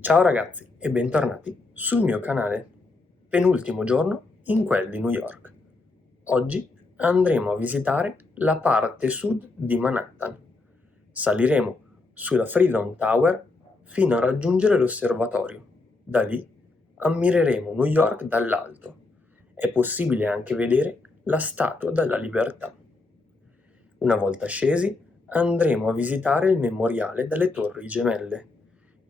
Ciao ragazzi e bentornati sul mio canale. Penultimo giorno in quel di New York. Oggi andremo a visitare la parte sud di Manhattan. Saliremo sulla Freedom Tower fino a raggiungere l'osservatorio. Da lì ammireremo New York dall'alto. È possibile anche vedere la Statua della Libertà. Una volta scesi, andremo a visitare il memoriale delle Torri Gemelle,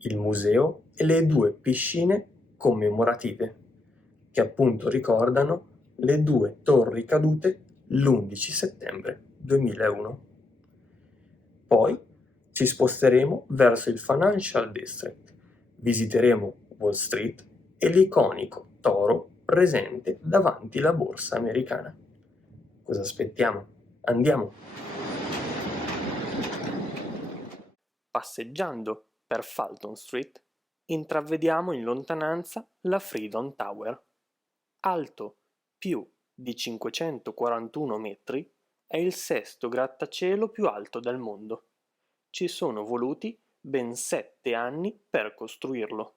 il museo e le due piscine commemorative, che appunto ricordano le due torri cadute l'11 settembre 2001. Poi ci sposteremo verso il Financial District, visiteremo Wall Street e l'iconico toro presente davanti la borsa americana. Cosa aspettiamo? Andiamo! Passeggiando per Fulton Street, intravediamo in lontananza la Freedom Tower. Alto più di 541 metri, è il sesto grattacielo più alto del mondo. Ci sono voluti ben 7 anni per costruirlo.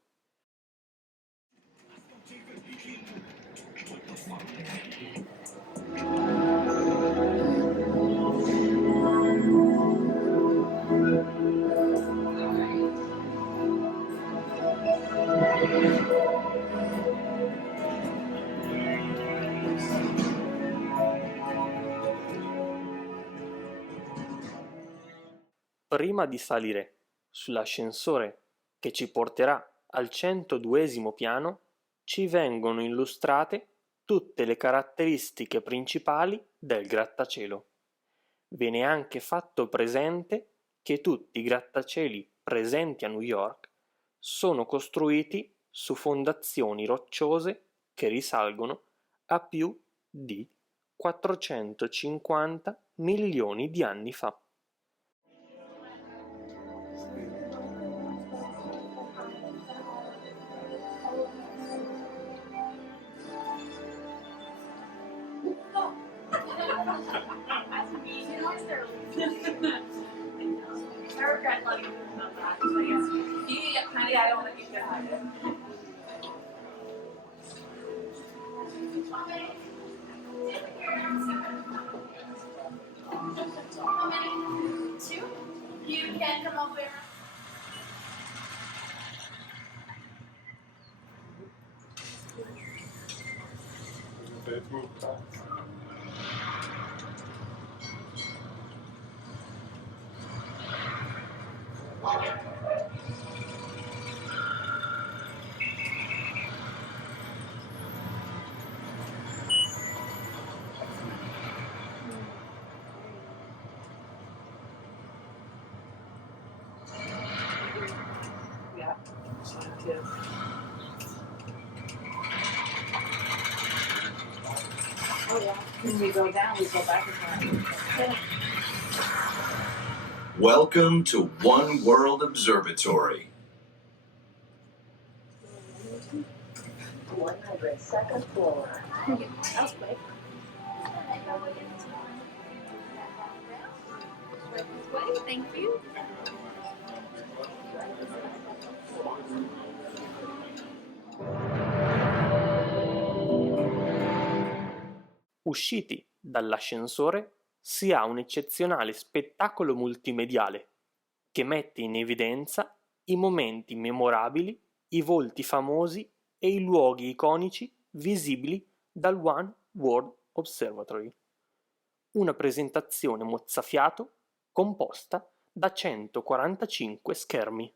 Prima di salire sull'ascensore che ci porterà al 102° piano, ci vengono illustrate tutte le caratteristiche principali del grattacielo. Viene anche fatto presente che tutti i grattacieli presenti a New York sono costruiti su fondazioni rocciose che risalgono a più di 450 milioni di anni fa. I regret letting you know that. So yes, honey, I don't want to be good. How many? 2? You can come over. Yeah, too. Oh yeah. When we go down, we go back again. Welcome to One World Observatory. 102nd floor. That was quick. Thank you. Usciti dall'ascensore si ha un eccezionale spettacolo multimediale che mette in evidenza i momenti memorabili, i volti famosi e i luoghi iconici visibili dal One World Observatory. Una presentazione mozzafiato composta da 145 schermi.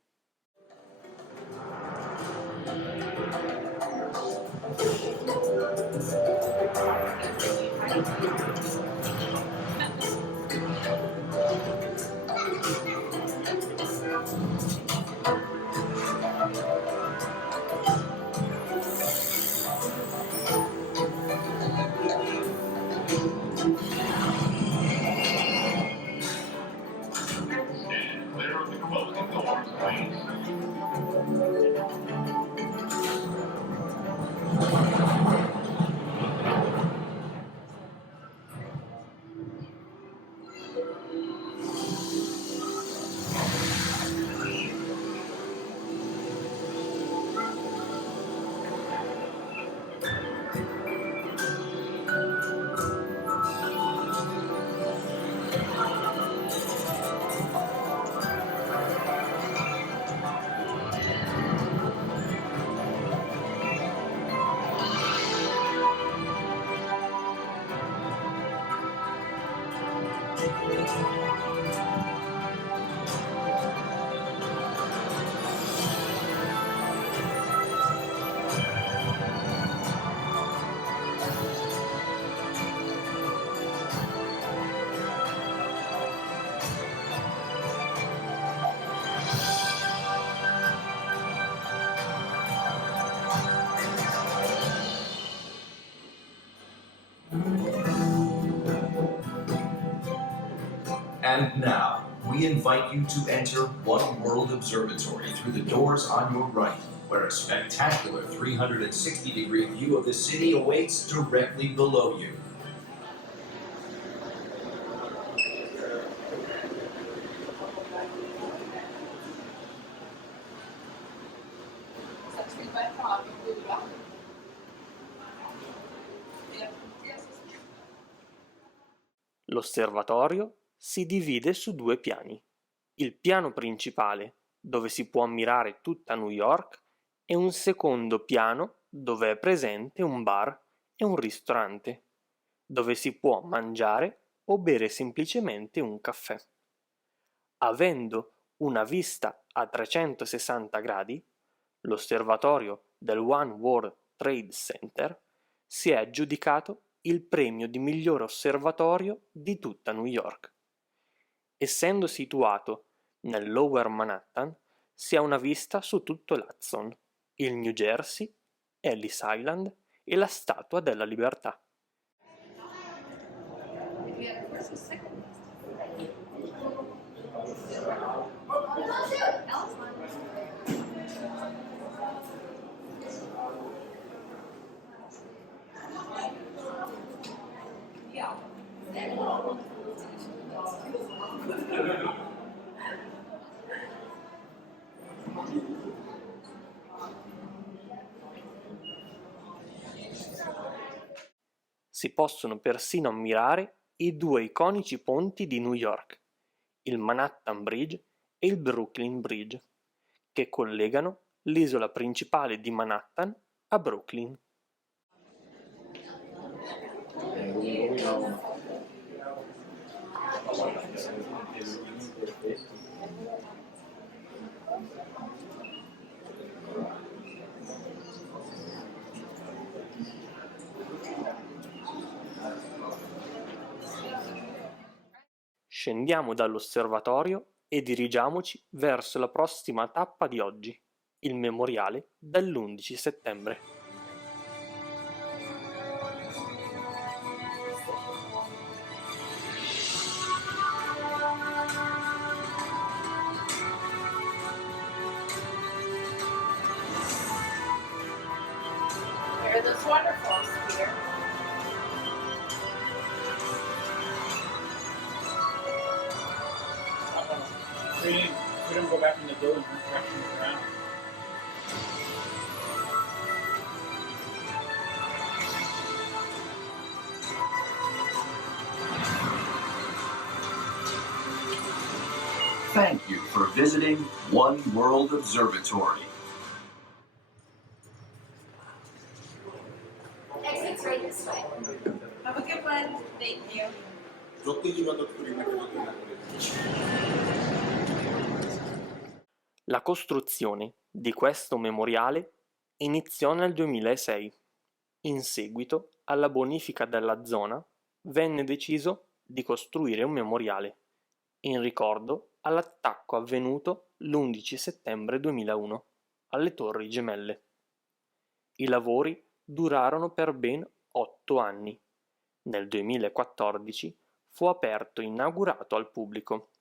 And now, we invite you to enter One World Observatory through the doors on your right, where a spectacular 360-degree view of the city awaits directly below you. L'osservatorio si divide su due piani. Il piano principale, dove si può ammirare tutta New York, e un secondo piano dove è presente un bar e un ristorante, dove si può mangiare o bere semplicemente un caffè. Avendo una vista a 360 gradi, l'osservatorio del One World Trade Center si è aggiudicato il premio di miglior osservatorio di tutta New York. Essendo situato nel Lower Manhattan, si ha una vista su tutto l'Hudson, il New Jersey, Ellis Island e la Statua della Libertà. Si possono persino ammirare i due iconici ponti di New York, il Manhattan Bridge e il Brooklyn Bridge, che collegano l'isola principale di Manhattan a Brooklyn. Scendiamo dall'osservatorio e dirigiamoci verso la prossima tappa di oggi, il memoriale dell'11 settembre. There are those waterfalls here. We don't go back in the building, we're crashing the ground. Thank you for visiting One World Observatory. Exit's right this way. Have a good one. Thank you. La costruzione di questo memoriale iniziò nel 2006. In seguito alla bonifica della zona, venne deciso di costruire un memoriale, in ricordo all'attacco avvenuto l'11 settembre 2001 alle Torri Gemelle. I lavori durarono per ben 8 anni. Nel 2014 fu aperto e inaugurato al pubblico.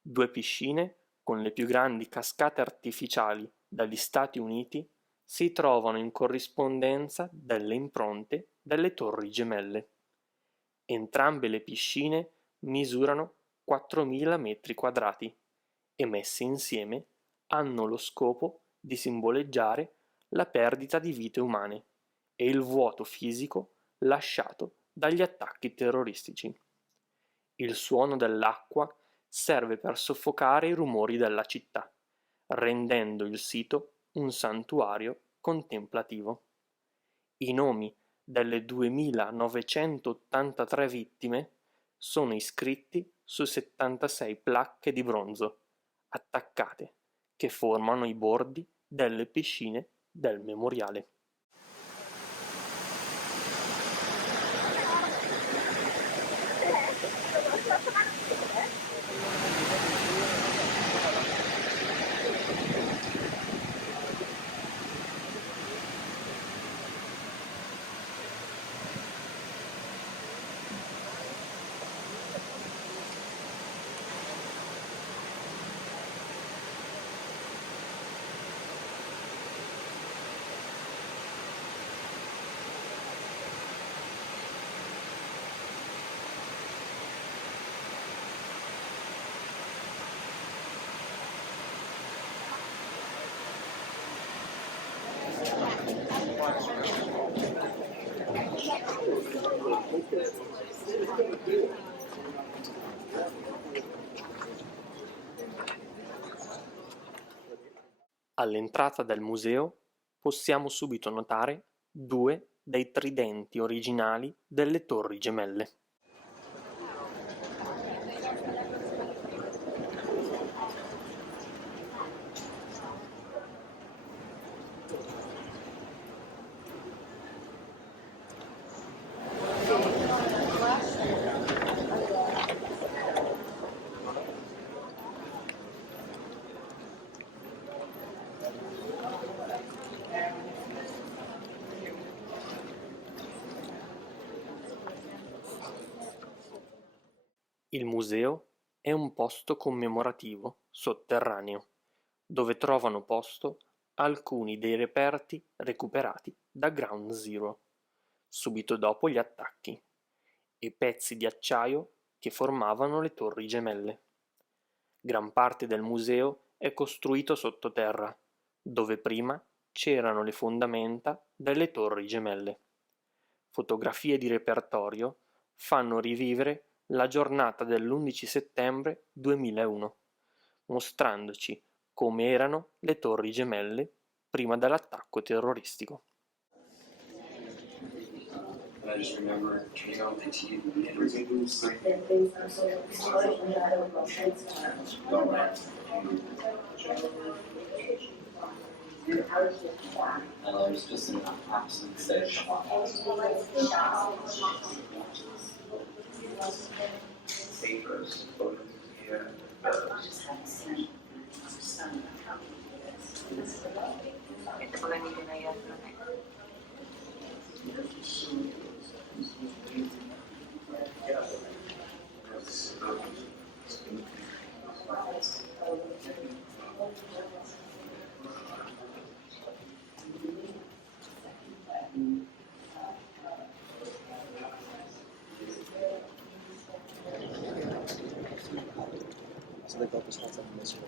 2 piscine con le più grandi cascate artificiali dagli Stati Uniti si trovano in corrispondenza delle impronte delle Torri Gemelle. Entrambe le piscine misurano 4.000 metri quadrati e messe insieme hanno lo scopo di simboleggiare la perdita di vite umane e il vuoto fisico lasciato dagli attacchi terroristici. Il suono dell'acqua serve per soffocare i rumori della città, rendendo il sito un santuario contemplativo. I nomi delle 2.983 vittime sono iscritti su 76 placche di bronzo attaccate che formano i bordi delle piscine del memoriale. All'entrata del museo possiamo subito notare due dei tridenti originali delle Torri Gemelle. Il museo è un posto commemorativo sotterraneo, dove trovano posto alcuni dei reperti recuperati da Ground Zero, subito dopo gli attacchi, e pezzi di acciaio che formavano le Torri Gemelle. Gran parte del museo è costruito sottoterra, dove prima c'erano le fondamenta delle Torri Gemelle. Fotografie di repertorio fanno rivivere la giornata dell'11 settembre 2001, mostrandoci come erano le Torri Gemelle prima dell'attacco terroristico. I just remember turning on the TV and I was just in an absolute state. Papers, photos here. So they got this whole thing in this way.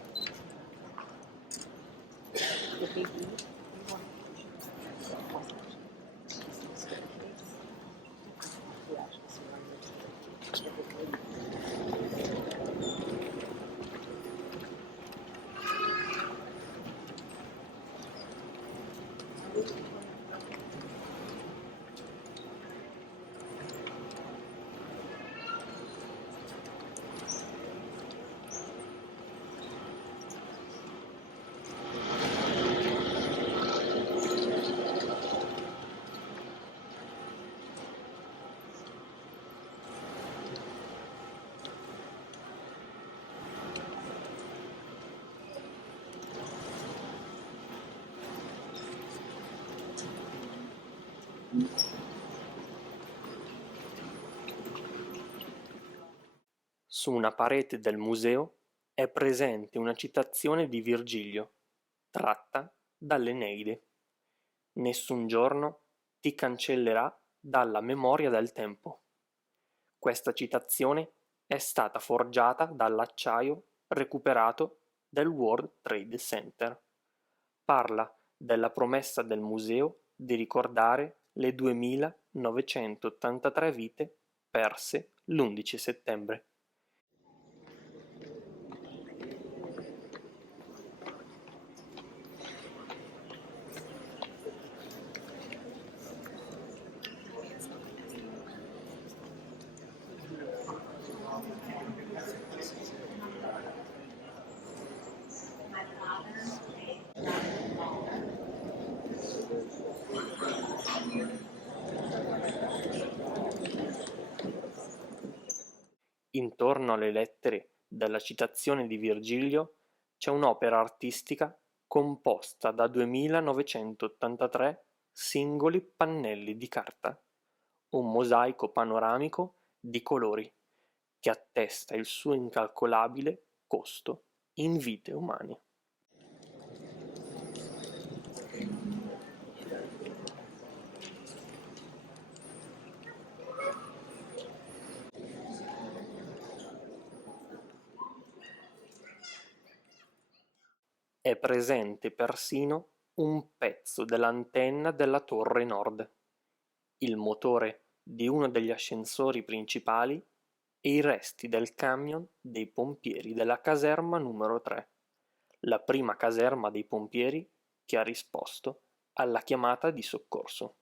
Su una parete del museo è presente una citazione di Virgilio, tratta dall'Eneide. Nessun giorno ti cancellerà dalla memoria del tempo. Questa citazione è stata forgiata dall'acciaio recuperato del World Trade Center. Parla della promessa del museo di ricordare le 2983 vite perse l'11 settembre. Intorno alle lettere della citazione di Virgilio c'è un'opera artistica composta da 2983 singoli pannelli di carta, un mosaico panoramico di colori che attesta il suo incalcolabile costo in vite umane. È presente persino un pezzo dell'antenna della torre nord, il motore di uno degli ascensori principali e i resti del camion dei pompieri della caserma numero 3, la prima caserma dei pompieri che ha risposto alla chiamata di soccorso.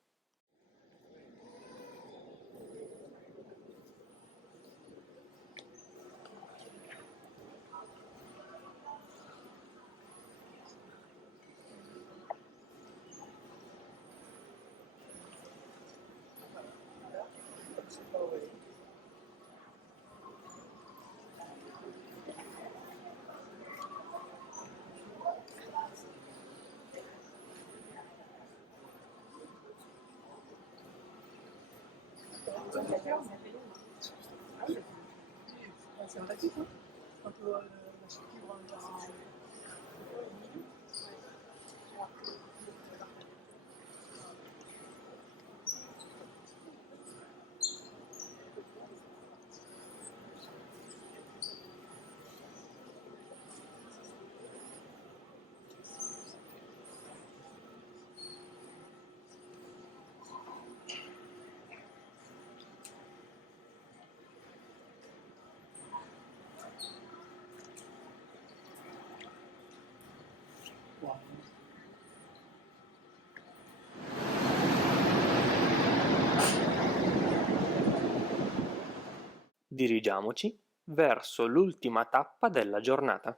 Dirigiamoci verso l'ultima tappa della giornata,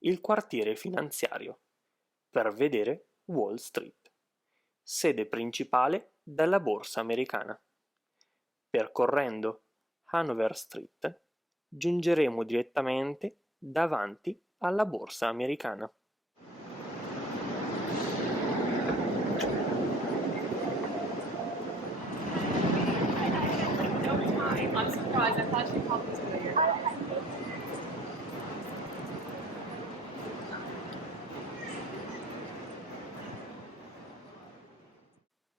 il quartiere finanziario, per vedere Wall Street, sede principale della borsa americana. Percorrendo Hanover Street, giungeremo direttamente davanti alla borsa americana. I'm surprised. I thought you called this earlier.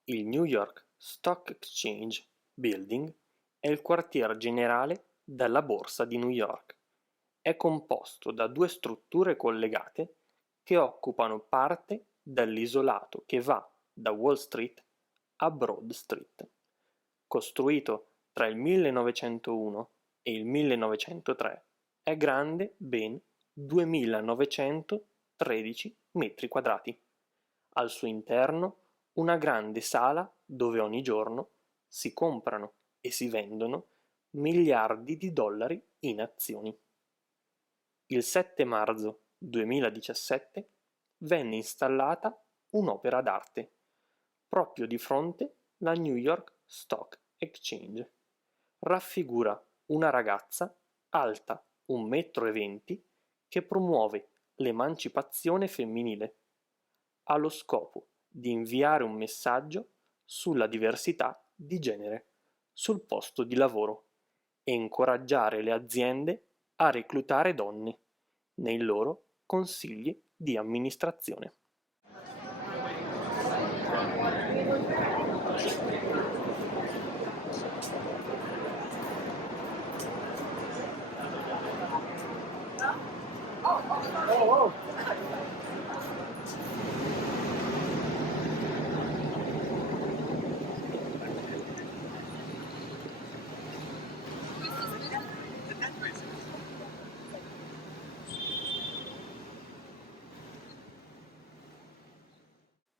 Il New York Stock Exchange Building è il quartier generale della borsa di New York. È composto da due strutture collegate che occupano parte dell'isolato che va da Wall Street a Broad Street. Costruito tra il 1901 e il 1903, è grande ben 2913 metri quadrati. Al suo interno una grande sala dove ogni giorno si comprano e si vendono miliardi di dollari in azioni. Il 7 marzo 2017 venne installata un'opera d'arte proprio di fronte alla New York Stock Exchange. Raffigura una ragazza alta 1,20 m che promuove l'emancipazione femminile. Ha lo scopo di inviare un messaggio sulla diversità di genere sul posto di lavoro e incoraggiare le aziende a reclutare donne nei loro consigli di amministrazione.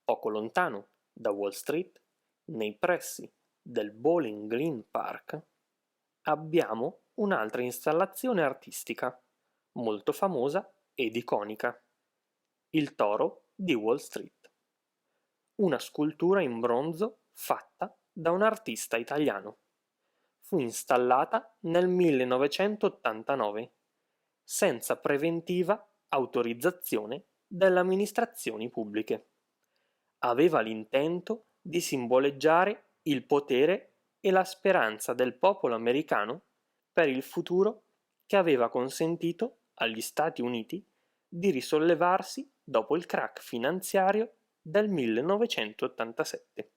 Poco lontano da Wall Street, nei pressi del Bowling Green Park, abbiamo un'altra installazione artistica molto famosa ed iconica, il Toro di Wall Street, una scultura in bronzo fatta da un artista italiano. Fu installata nel 1989 senza preventiva autorizzazione delle amministrazioni pubbliche. Aveva l'intento di simboleggiare il potere e la speranza del popolo americano per il futuro che aveva consentito agli Stati Uniti di risollevarsi dopo il crack finanziario del 1987.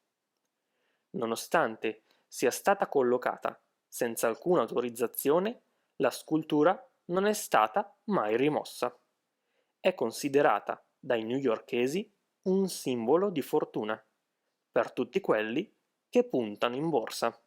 Nonostante sia stata collocata senza alcuna autorizzazione, la scultura non è stata mai rimossa. È considerata dai newyorkesi un simbolo di fortuna per tutti quelli che puntano in borsa.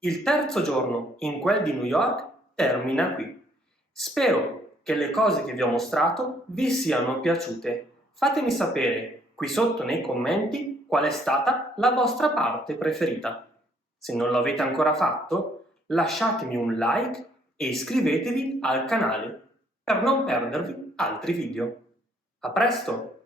Il terzo giorno in quel di New York termina qui. Spero che le cose che vi ho mostrato vi siano piaciute. Fatemi sapere qui sotto nei commenti qual è stata la vostra parte preferita. Se non l'avete ancora fatto, lasciatemi un like e iscrivetevi al canale per non perdervi altri video. A presto!